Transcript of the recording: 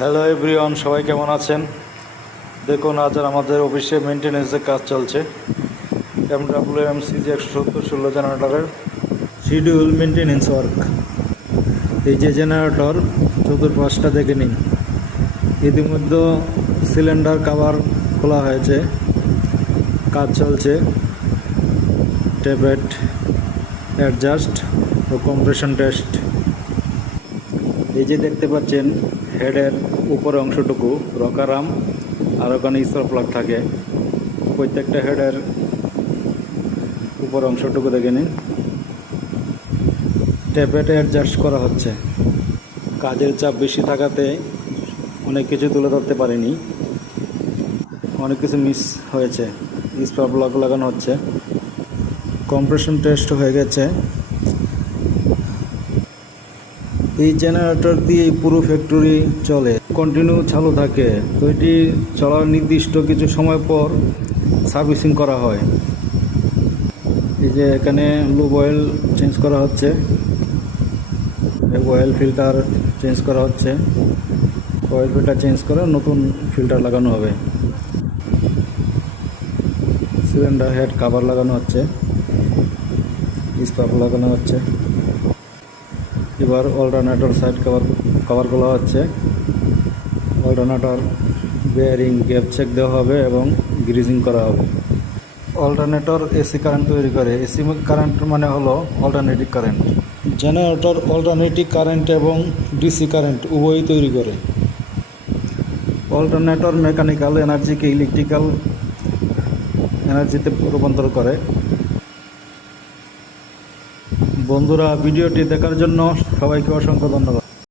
Hello everyone, সবাই কেমন আছেন? দেখুন, আজ আমাদের অফিসে মেনটেন্যান্সের কাজ চলছে। MWMCG 170-16 জেনারেটরের শিডিউল মেনটেন্যান্স ওয়ার্ক। এই যে জেনারেটর চতুর্পাশটা দেখে নিন। ইতিমধ্যে সিলিন্ডার কভার খোলা হয়েছে, কাজ চলছে। টেপেট অ্যাডজাস্ট ও কম্প্রেশন টেস্ট। এই যে দেখতে পাচ্ছেন, হেডের উপরে অংশটুকু রকারাম আর ওখানে স্পার্ক প্লাগ থাকে। প্রত্যেকটা হেডের উপর অংশটুকু দেখে নিন। ট্যাপেটে অ্যাডজাস্ট করা হচ্ছে। কাজের চাপ বেশি থাকাতে অনেক কিছু তুলে ধরতে পারিনি, অনেক কিছু মিস হয়েছে। স্পার্ক প্লাগ লাগানো হচ্ছে, কম্প্রেশন টেস্ট হয়ে গেছে। এই জেনারেটর দিয়ে পুরো ফ্যাক্টরি চলে, কন্টিনিউ চালু থাকে। তো এটি চলার নির্দিষ্ট কিছু সময় পর সার্ভিসিং করা হয়। এই যে এখানে লুব অয়েল চেঞ্জ করা হচ্ছে, অয়েল ফিল্টার চেঞ্জ করা হচ্ছে। অয়েল ফিল্টার চেঞ্জ করে নতুন ফিল্টার লাগানো হবে। সিলিন্ডার হেড কভার লাগানো হচ্ছে, স্পার্ক লাগানো হচ্ছে। এবার অল্টারনেটর সাইড কভার করা হচ্ছে। অল্টারনেটর বেয়ারিং গ্যাপ চেক দেওয়া হবে এবং গ্রিজিং করা হবে। অল্টারনেটর এসি কারেন্ট তৈরি করে। এসি কারেন্ট মানে হলো alternative current. Generator alternative current এবং ডিসি কারেন্ট উভয়ই তৈরি করে। অল্টারনেটর মেকানিক্যাল এনার্জিকে ইলেকট্রিক্যাল এনার্জিতে রূপান্তর করে। বন্ধুরা, ভিডিওটি দেখার জন্য সবাইকে অসংখ্য ধন্যবাদ।